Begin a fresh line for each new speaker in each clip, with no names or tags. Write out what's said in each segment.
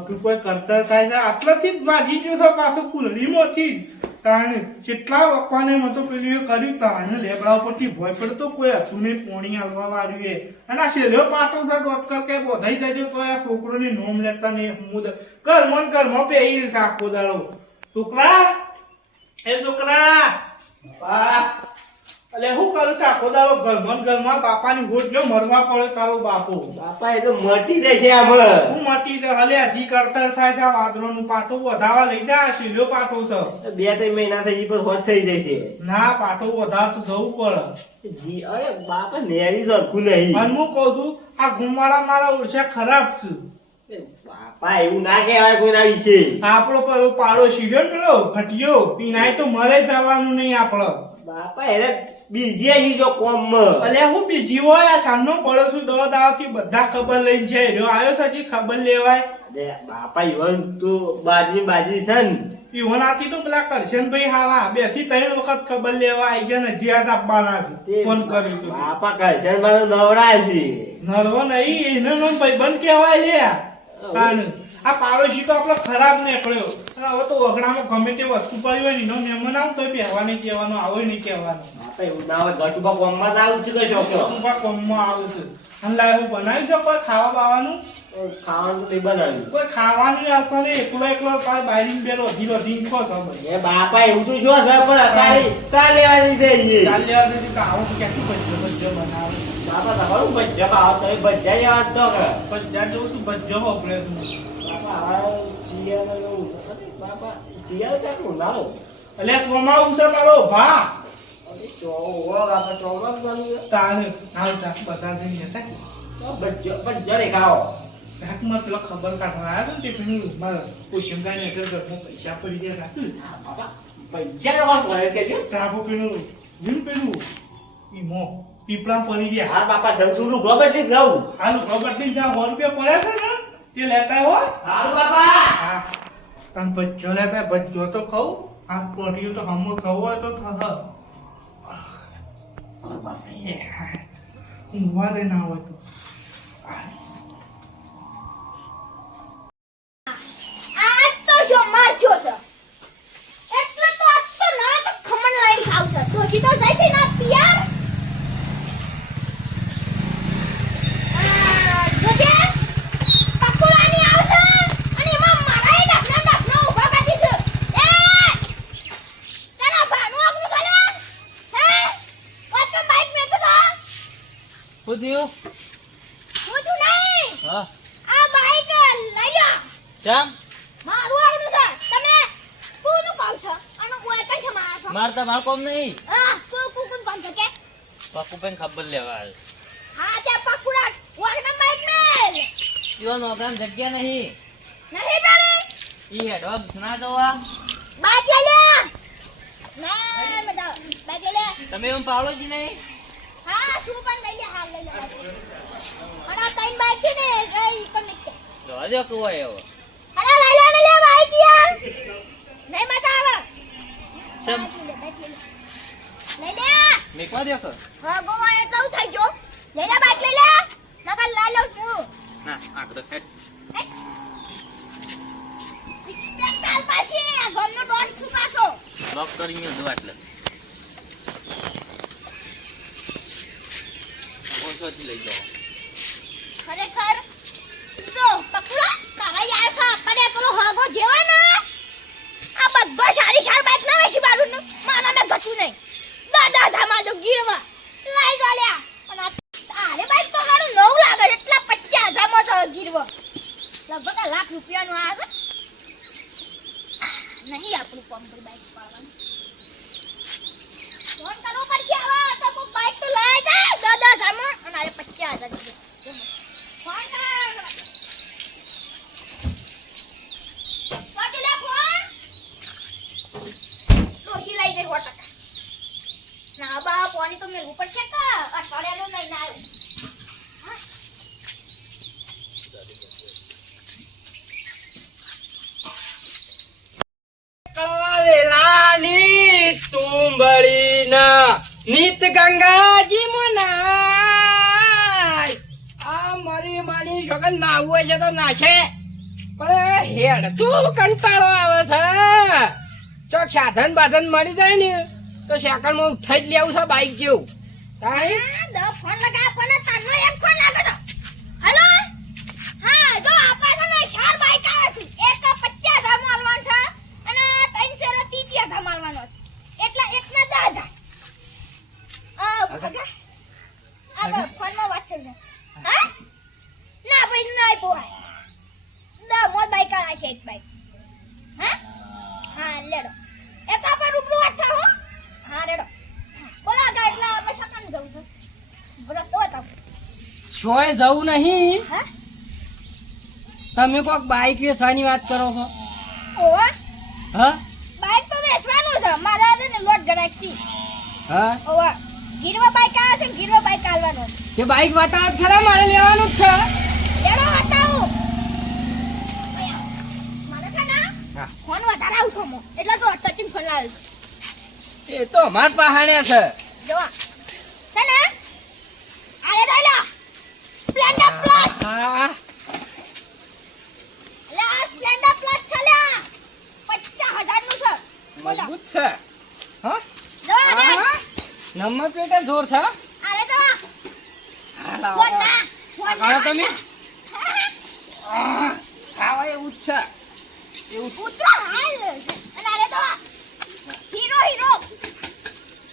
કપી કોઈ કરતા થાય છે આટલાથી જ વાજી ગયો છે પાછો કુલડીમાંથી તાણે જેટલા વખવાને મતો પેલું એ કર્યું, તાણે લેબડા ઉપરથી ભોય પડતો કોઈ નહીં, પોણી આવવા વાળ્યું એ. અને આ શેલ્યો પાછો સર ડોક્ટર કે બોધાઈ જાય તો આ છોકરોની નોમ લેતા નહીં, હું કર્મ ને ઘરમાં પેઈ આખો દાડો. છોકરા? એ છોકરા! અલે હું કરું છું? આખો દાડો ઘરમાં ઘરમાં બાપાની હોટ જો મરવા પડે તારો બાપો.
બાપા એ તો મટી જશે આમ.
હું મટી દે હલે હજી કરતર થાય છે વાદરો નું પાટો વધાવા લઈ જા શીલ્યો પાટો છે.
બે ત્રણ મહિના થઈ પર હોત થઈ જશે.
ના પાટો વધાર તો જવું પડે.
જી અરે બાપા નેરી સરખું નહીં.
પણ હું કહું છું આ ઘુમાડા મારા ઓળખ્યા ખરાબ છે.
બાપા એવું ના કહેવાય કોઈના વિશે.
આપણો પેલો પાડો સીધો પેલો ઘટિયો પીનાય તો મરે જવાનું નહીં આપણો.
બાપા એને બીજે જો કોમ
અલે હું બીજી હોય આ સામનો પડો છું દવા દાવથી બધા ખબર લઈને છે. રહ્યો આવ્યો છે ખબર લેવાય.
અરે બાપા ઈવન તો બાજી બાજી છે ને.
પીવનાથી તો પેલા કરશનભાઈ હાલા બેથી ત્રણ વખત ખબર લેવા આવી ગયા ને જ્યાં આપવાના છે. ફોન કર્યું તું.
બાપા કરશનમાં તો નવરા છે.
નરવો નહીં એનો નામ ભાઈબંધ કહેવાય લે. આ પાડોશી તો આપણો ખરાબ નીકળ્યો. હવે તો વગડામાં ગમે તે વસ્તુ પડી હોય ને એનો મહેમાન આવતો પહેવા નહીં કહેવાનો આવો નહીં કહેવાનો.
બાપા એવું ના હોય ગટુબા કોમમાં જ આવું છું કે શોખ્યો
ટૂંકા કોમમાં આવું છે. અને લાય હું બનાવી છે કોઈ ખાવા બાવાનું?
ખાવાનું નહીં બનાવ્યું.
કોઈ ખાવાનું આવતો. નહીં એકલો બેલો ખો
એ બાપા એવું તો જો છે? પણ અત્યારે ચા લેવાની છે ઈ.
ચાલ લેવા દેતી તો આવું ક્યાંથી ભજ્જો ભજ્જો બનાવે?
બાપા તમારું ભજ્જા ખાવા તમે ભજ્જા જેવા જ છો કે?
ભજ્જા જેવું તું ભજ્જો હોપડે તું?
બાપા આ શિયાળાનું બાપા શિયાળો ક્યાંક ઉનાળો?
એટલે સોમાં ઉસે તારો ભા. તારે હાલ ચાક જઈને જતા
ખાઓ.
ખબર કાઢવા આવ્યો તે પેલું મારે પોષણ ગાય ને ઘરમાં પૈસા પડી ગયા રાખતું
હા, બાપા ભજ્જા કે જો.
ચાપો પેલું વીમ પેલું ઈ મો પીપળા પડી ગયા
હા બાપા લઉં.
હાલ જ્યાં સો રૂપિયા પડ્યા છે ને તે લેતા હોય
સારું બાપા
હા તને ભજ્જો લેતા બચ્ચો તો ખાવ આ પોટીઓ તો હમો ખાવ હોય તો થહ ઊંઘવા દે ના હોય તો
આજ તો જો માર થયો છે એટલે તો આજ તો ના તો ખમણ લઈને ખાવ છે તો તો જાય છે ના પિયાર આ, જોજે પકોડાની આવશે અને એમાં મારા ડબના ડબના ઊભા કાઢી છે એ તારા ભાનું આગનું ચાલે હે વાત તો બાઈક મેં તો
શું થયું
હું તું નહીં
હા
આ બાઈક લઈ લો
કેમ?
મારું છે તમે કોનું કામ છો? અને ઓય કઈ છે મારા છો
માર તમાર કોમ નહીં.
આ કો કો કોણ કામ છે કે?
પાકુ પેન ખબર લેવા આવ્યો.
હા તે પકુડા વાગના બાઈક મેલ
યો નોકરામ જગ્યા નહીં.
નહીં તારે
ઈ હેડવા ના જવા.
બાજે લે. ના મજા બાજે લે.
તમે એમ પાવડો જી નહીં.
હા શું પણ લઈ લે હાલ લઈ લે. અને તૈન બાઈક છે ને ગઈ પણ નીકળે.
જો આજે કેવો એવો
અરે ને લે બાઈક યાર નહીં મજા આવે
ચમ.
લઈ લે,
મેકવા દો કે
હા ગોવા એટલું થઈ ગયો. લઈ લે બાઈક લઈ લે. નકર લઈ લઉં છું.
ના આંખ તો હેડ
એક સાલ ઘરનો ડોન છું
લોક કરીને દો એટલે. કોણસોથી લઈ જાઓ.
ખરેખર તો પકડો તારા યાર છે આપણે પેલો હગો જેવા ને આ બધો સારી સાર બાઈક ના વેચી બારું ને માના મેં ઘટું નહીં દાદા ધામા તો ગીરવા લઈ ગોલ્યા અને આ તારે બાઈક તો હારું નવું લાગે છે, એટલા પચાસ હજારમાં તો ગીરવો લગભગ આ લાખ રૂપિયાનું આવે નહીં આપણું પંપર બાઈક પાડવાનું ફોન કરવો પડશે હવે તો કોઈ બાઈક તો લઈ જા દાદા ધામા અને આ પચાસ હજાર રૂપિયા ફોન કર પાટી લે ફોન ડોશી લઈ ગઈ સો ટકા ના બા પાણી તો મેળવું પડશે કે અઠવાડિયાનું નહીં ના આવ્યું
નિત ગંગાજી મુનાય. આ મારી છોકર નાવું હોય છે તો નાશે.
પણ હેડ તું કંટાળો આવે છે. ચોક સાધન બાધન મળી જાય ને. તો સેકન્ડમાં ઉઠાઈ જ લેવું છે બાઈક જેવું.
તારે ફોન લગાવ પણ તારનો એક ફોન લાગે હેલો હા જો આપણા છે ને ચાર બાઈક આવે છે. એક પચાસ હજાર માલવાનો છે અને ત્રણ શેરો ત્રીસ ધમાલવાનો માલવાનો છે. એટલે એકના દસ હજાર. આ ભગા આ ફોનમાં વાત છે હા? ના ભાઈ ના પોહાય દા મોત બાઈક આવે છે એક બાઈક. હા? હા લેડો એક આપણે રૂબરૂ વાત થાઓ હા લેડો બોલો આગળ એટલે આપણે સકાન જવું છે બોલો તો તમે
છોય જવું નહીં.
હા?
તમે કોક બાઈક વેચવાની વાત કરો છો? હા?
બાઈક તો વેચવાનું છે. મારા છે ને લોટ ગરાક
હા?
ઓવા. ગીરવા બાઈક આવે છે ગીરવા બાઈક આલવાનો
કે બાઈક બતાવો ખરા? મારે લેવાનું જ છે.
લેડો બતાવું મારે છે ફોન વધારે આવશો એટલે તો ટચિંગ ફોન
એ તો અમાર પહાણ્યા છે.
જોવા છે ને આલે જોઈ લો સ્પ્લેન્ડર પ્લસ
હા
એટલે આ
મજબૂત છે. હા. નંબર પ્લેટ જોર છે હા, તમે. આવા એવું છે.
હાલ. અને હીરો હીરો.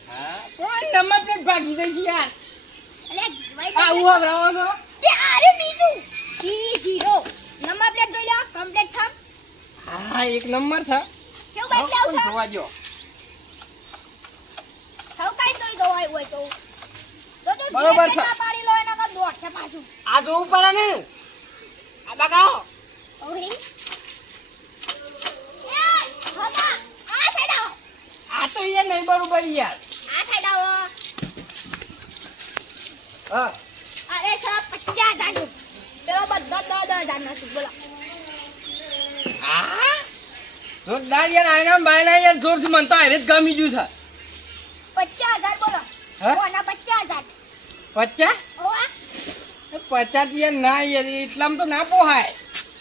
હા કોઈ નંબર પ્લેટ ભાગી છે યાર.
એટલે ભાઈ
હવરાવો છો.
તે નંબર પ્લેટ જોઈ લો કમ્પ્લીટ છે.
હા એક નંબર છે.
કેવું બાઈક લેવું છે?
જોવા દો
સૌ કાઈ જોઈ દો હોય હોય તો. તો તો
બરોબર છે.
પાડી લો એના કર દોડ છે પાછું.
આ જોવું પડે ને. આ બગાવો.
ઓહી. આ સાઈડ આવો.
આ તો યાર નહીં બરોબર યાર.
આ સાઈડ આવો.
હા.
અરે સર પચાસનું. પેલો બધો દસ દસ હજાર નથી બોલો.
જોરદાર યાર આયના બાયના યાર જોરથી મન તો હારે જ ગમી ગયું છે.
પચાસ હજાર બોલો? કોના પચાસ હજાર.
પચાસ પચાસ યાર ના યાર એટલામાં તો ના પોહાય.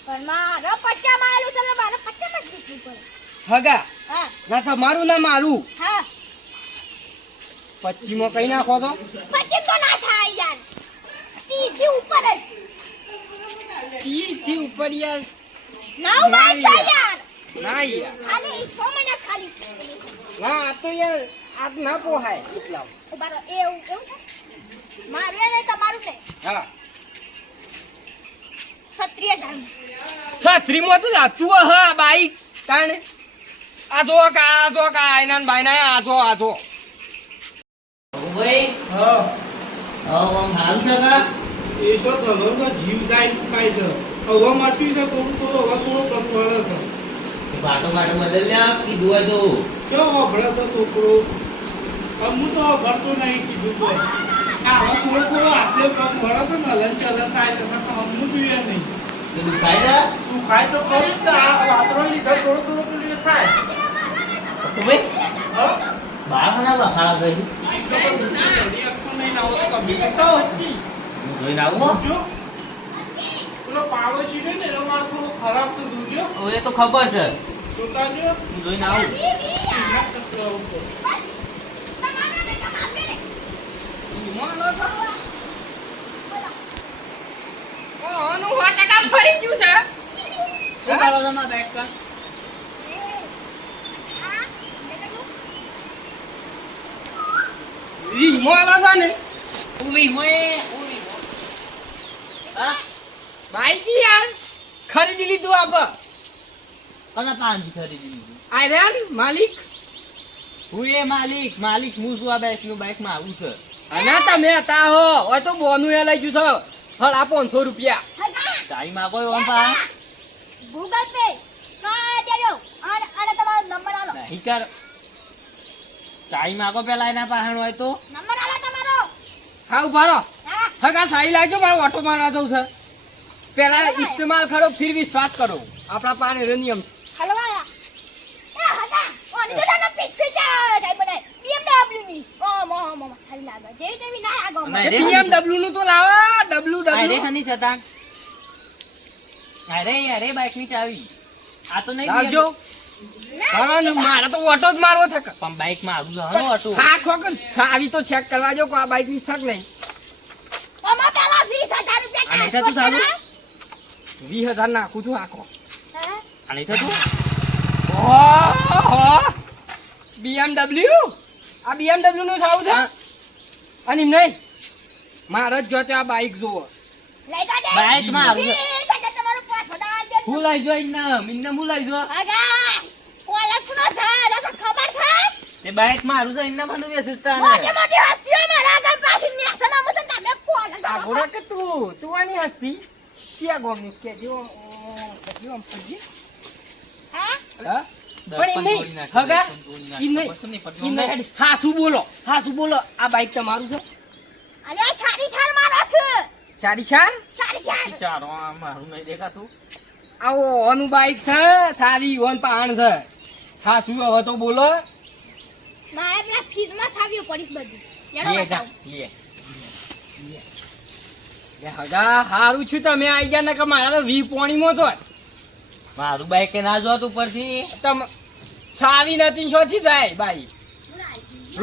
પણ મારે પચાસ મારું છે મારે પચાસ જ જીતવું પડે
હગા?
હા.
ના તમારું ના મારું.
હા.
પચીમાં કઈ નાખો તો?
પછી તો ના થાય યાર. ત્રીજી ઉપર જ.
ઈ થી ઉપર યાર.
નવમાં છે યાર.
ના યાર.
ખાલી સો મહિના ખાલી
ના આ તો યાર આ ના પોહાય એટલા.
એ એવું એવું છે? મારું ને તમારું ને
હા.
ક્ષત્રિય ધર્મ.
છત્રીમાં તો જાતું હા બાઈક કારણે આ જો કા આ જો કા આયના ને બાયના આ જો આ જો.
ભાઈ
હા.
હવે આમ હારું છે કા?
એ શું ધનો તો જીવ જાય નું કાંઈ છે હવે મટ્યું છે થોડું થોડું હવે થોડું પકવાડે છે
પાટો પાટો બદલ લે કીધું હોય તો
કેવો હોભળે છે છોકરો હું? તો હોભળતો નહીં કીધું તો આ હવે થોડો થોડો આટલે પગ મળે છે ને હલન ચલન થાય તો હમું જોઈએ નહીં
તો દુખાય છે
તું ખાય તો ખરું આ વાતરો લીધા થોડો થોડો પેલું થાય
તો ભાઈ
હા
બાળકના બખાડા કરી જોઈને આવું?
પેલો પાડોશી છે ને એનો થોડો ખરાબ છે જોજો
ઓ એ તો ખબર છે.
જોતા જો
હું જોઈને આવું.
ફરી ગયું છે.
શું કરો છો મારા પર?
વીમો આલો છે ને.
હા?
બાઈક યાર ખરીદી લીધું આપ.
કને પાંચ ખરીદી લીધું?
આ રહ્યા ને માલિક?
હું એ માલિક માલિક હું શું આ બાઈકનું બાઈકમાં આવું છે?
અને તમે હતા હો હવે તો બોનું એ લઈ ગયું છો. ફળ આ પાંચસો રૂપિયા.
ટાઈમ આપો ઓમ પા
ગૂગલ પે કા દેજો. અને અને તમારો નંબર આલો.
નહીં કર. ટાઈમ આપો પેલા એના પાહણ હોય તો.
નંબર આલો તમારો.
હા ઊભા રહો.
હા
હગા સાઈ લાગજો મારે ઓટો મારવા જવું છે. પેલા ઇસ્તેમાલ કરો ફિર વિશ્વાસ કરો. આપણા નિયમ.
એ હગા ઓની તો તને પીછે જાય બને BMW ની. ઓ મો મો ખાલી લાગે. જે દેવી ના આગો
BMW નું તો લાવા ડબલ્યુ
આ રે હની છતાં અરે અરે બાઈકની ચાવી આ તો નહીં
લાવજો. મારે તો ઓટો જ મારવો થક
પણ બાઈક મારું ઓટો.
હા ખોક તો ચેક કરવા જો આ બાઈકની શક નહીં.
20000 રૂપિયા
અને
transfer
થતું સારું?
વીસ હજાર નાખું છું આખો
હા?
અને થતું
બીએમડબલ્યુ આ બીએમડબલ્યુ નું સારું છે અને એમ નહીં મારે જ જોતે આ બાઈક જોવો
લઈ જાજે.
બાઈકમાં આવું છે
20000 તમારું પાછો ડાલ દેજો.
હું લઈ જો ઇન્ને ઇન્ને હું લઈ જો?
ખબર છે?
તે બાઈકમાં છે ઇન્ને મને વેચતા
મોટી મોટી હસ્તીઓ મારા આગળ પાછી નેક્સન આમ છે, તમે કોલેજ
આ
કરો.
ઘોડા કે તું? તું આની હસ્તી? ક્યાં ગોમની કે જો કેટલી આમ ફરજી?
હા?
પણ એમ નહીં. હગા. એમ નહીં. એમ નહીં હા શું બોલો હા શું બોલો આ બાઈક તમારું છે?
અલ્યા, સારી છાર મારો છે.
ચારી ચાર
સારી છાર.
ચારો મારું નહીં દેખાતું.
આવો ઓનું બાઈક છે સારી ઓન પાણ છે. હા શું હવે તો બોલો.
મારે પેલા ફ્રીજમાં સાવીઓ પડીશ બધી.
લે લે.
હગા હારું છું તમે આઈ ગયા ને કે મારા તો વી પોણીમાં તો
મારું બાઈક ના જોતું પરથી
તમ સાવી નથી શોથી જાય ભાઈ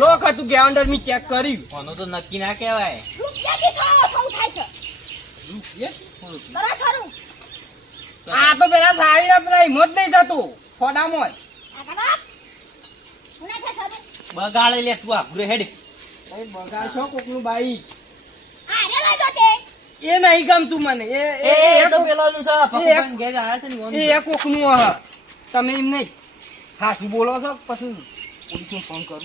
લોક હતું ગેવન્ડર મી ચેક કર્યું.
કોનો તો નક્કી ના કહેવાય.
રૂપિયાથી છ સૌ થાય છે.
આ તો પેલા સાવી ના પેલા હિંમત નહીં જતું
છોરું.
બગાડે લે તું આઘુરે હેડ.
બગાડ છો કોકનું બાઈક
આ રે લઈ જો તે.
એ નહીં ગમતું મને એ
એ તો પેલાનું છે ભગવાન ઘેર આયા છે ને
એ એ કોકનું હે તમે એમ નહીં હા શું બોલો છો પછી પોલીસને ફોન કરું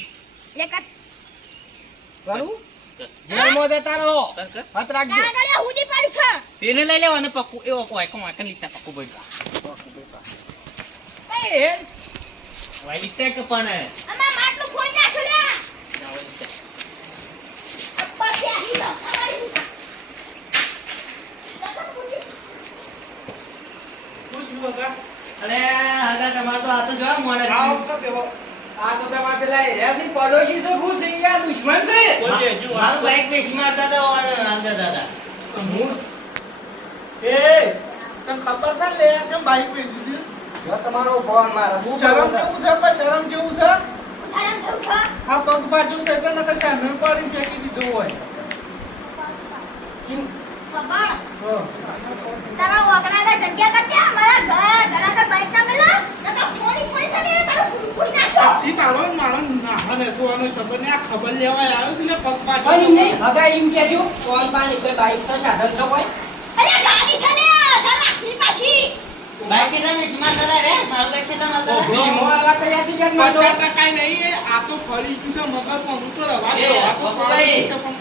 લે કર.
જેલમાં જતા રહો
કર, કર.
હાથ રાખજો
કાગળિયા હુજી પાડું છે.
તેને લઈ લેવાને પક્કું એવો કોઈ કોણ વાંકણ લીતા પક્કું ભાઈ
એ
વાઈ લીધા કે પણ
આમાં માટલું ફોડી નાખો લે.
ના વાઈ લીધા.
આ પગે આવી જાઓ. તમારી રીતે. લે કર હુજી.
અરે આગા તમારે તો આ તો જોવા મળે છે.
આ તો તમારા પેલા એરિયા છે પડોશી છે ખુશ છે યાર દુશ્મન છે.
મારું બાઈક બેસી મારતા હતા ઓને આગળ દાદા
જો તમારો ફોન મારો.
શરમ જેવું છે પણ શરમ જેવું છે. આ પગ બાજુ છે કે નકર સામે પાડીને ફેંકી દીધું હોય.
કેમ?
તારા જગ્યા કરજે. મારા ઘર ઘર આગળ બાઈક ના મેલો. તારું નાખો.
ઈ તારો મારો સુવાનો નહીં આ ખબર લેવા આવ્યો છે ને પગ બાજુ
પણ નહીં હગા એમ કોણ પાણી બાઈક છે સાધન છે કોઈ
ગાડી છે ને. પાછી.
રે મારું બાઈક
ટકા નહીં આ તો ફરી ગયું છે મગજ પણ તો આ તો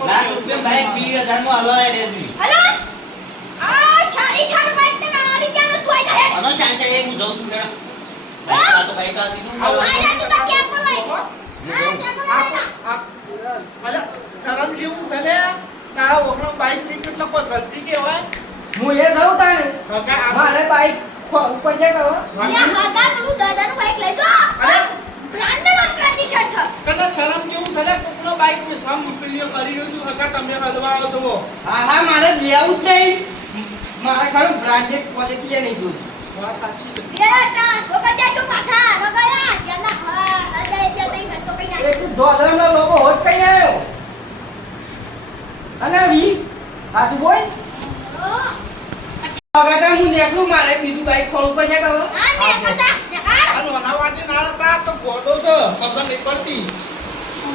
લાખ રૂપિયા બાઈક વીસ હજારમાં હલવાય રે
હલો? બાઈક તમે આ રીતે નું તું આઈ જા
શાન છે, હું જઉં છું જરા. આ તો બાઈક આ દીધું ને
આ તો કેમ પર લઈ? હા, કેમ પર લઈ જા.
આ- અરે, શરમ જેવું છે ને તારા ઓગણો બાઈકની કેટલો કોઈ ગલતી કહેવાય?
હું એ જાઉં તાણે મારે બાઈક ઉપર જે કહો
હગા પેલું દાદાનું બાઈક લઈ જો. બ્રાન્ડેડ કંડીશન છે.
કદાચ શરમ જેવું છે ને કોકનો બાઈક ને સમ કરી રહ્યો છું. હગા તમે હલવા આવો છો
હા હા મારે લેવું જ નહીં. મારે ખરું બ્રાન્ડેડ ક્વોલિટી નહીં જોતી
વાત સાચી છે
બેટા, ગોપા જાજો પાછા. રગયા. ત્યાંના હા, એક બે કઈ
ડોલરનો લોગો હોટ કઈ આવ્યો અને વી આ શું બોલ
ઓ,
હવે તો હું નીકળું મારે બીજું બાઈક ખોલ ઉપર
ને આ.
આ ના હતા તો ગોડો છે ખબર નહીં પડતી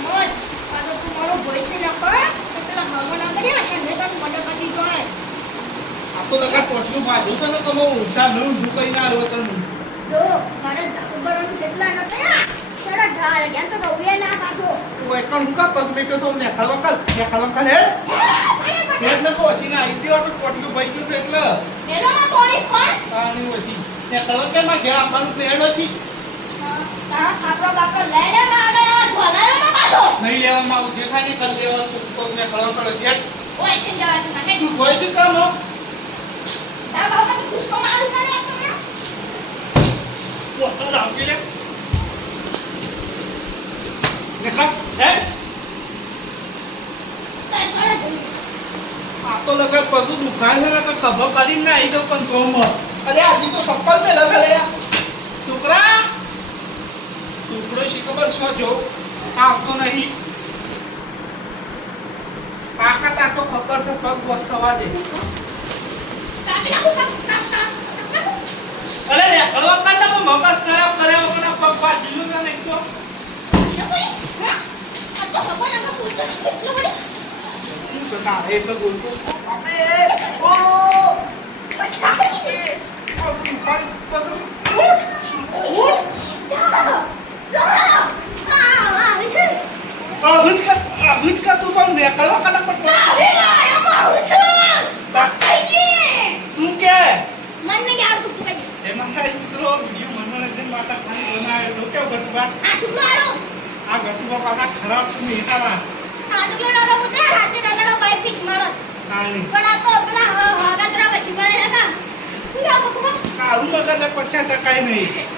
મોજ. આ તો તું મારો voice એ નખો. તો પેલા હગો ના કર્યા છે, ને તો મોઢે પડી જાય.
આ તો લગા કોટલું બાજુ છે ને તો બહુ લઉં ઢુકાઈ ના રહ્યો તમે
જો, ન થયા. ચલો તો ના પાછો.
તું એક પગ તો ને ને હે. હેડ ને ના આવી તો ભાઈ ગયું ને માં ઘેર આપવાનું તો હેડ હતી
સાપરો બાપરો આગળ આવા પાછો.
નહીં લેવામાં આવું જે ખાય ને કલ લેવા છું તો ને ખાવા કર જેટ
ઓય, છે જવા છે, નાખે.
તું કોઈ શું કામ હો
બાપા તો કુછ તો
અરે હજી તો ચપ્પલ મેલે છે લે છોકરા છોકરો શી ખબર શું જો આવતો નહીં. આખા આટલો ખબર છે પગ વસ્તવા દે. અરે લે કડવા કાઢા તો મગજ ખરાબ કર્યા વગર પગ બાજુ ને નહીં તો.
આ તો
પણ મેં કડવા કાઢા પર
મને યાર કુછ કહી
જે મારા મિત્રો વિડિયો મનોરંજન માટે ફોન બનાવ્યો તો કેવો ગટુબા
આ? સુમારો
આ ગટુબા પાછા ખરાબ છે હિતાવા
આ દુલો નો મુદ્દે હાથે નજરો બાઈકથી મારો પણ આ તો પેલા વાગંદ્ર પછી મળે હતા તું આ બકુબા
કારું મગજ 50 ટકા નહીં.